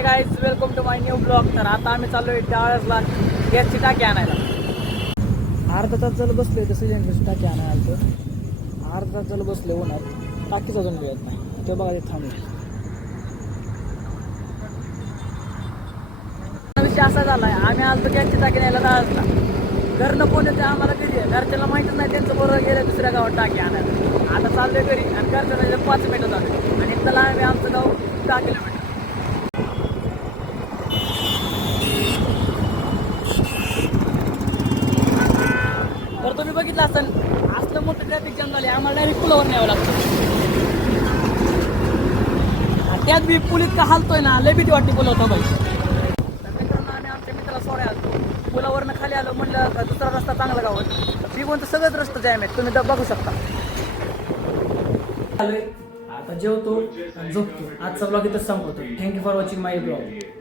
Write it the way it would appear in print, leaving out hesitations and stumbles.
High guys, welcome to my new blog. तर आता आम्ही चाललोय त्यावेळेसला गॅसची टाकी आणायला. अर्धा तास झालं बसलोय तर सिलेंडरची टाकी आणायला आलतो. अर्धा तास झालं बसले उन्हात, टाकीच अजून मिळत नाही. ते बघा ते थांबले. विषय असा झालाय, आम्ही आलतो गॅसची टाकी न्यायला दाळसला. घरनं फोन येते आम्हाला घरी आहे. घरच्याला माहितीच नाही, त्यांचं बरोबर गेलं दुसऱ्या गावात टाकी आणायला. आता चाललोय घरी आणि घरच्या 5 मिनिटं झाले आणि त्याला आम्ही आमचं गाव 10 किलोमीटर. तर तुम्ही बघितलं असेल, असलं मोठं ट्रॅफिक जाम झाले. आम्हाला डायरेक्ट पुलावर न्यावं लागतं. आणि त्यात बी पोलीस का हालतोय ना, लय भीती वाटते पुलावर थांबायची. तर मित्रांनो, आम्ही आमच्या मित्राला सोडायला आलतो. पुलावरनं खाली आलो, म्हणलं दुसरा रस्ता चांगला गावात. बिगोन तर सगळंच रस्ते जाम आहेत, तुम्ही बघू शकता. आता जेवतो आणि झोपतो. आजचा ब्लॉग इथंच संपवतो. Thank you for watching my blog.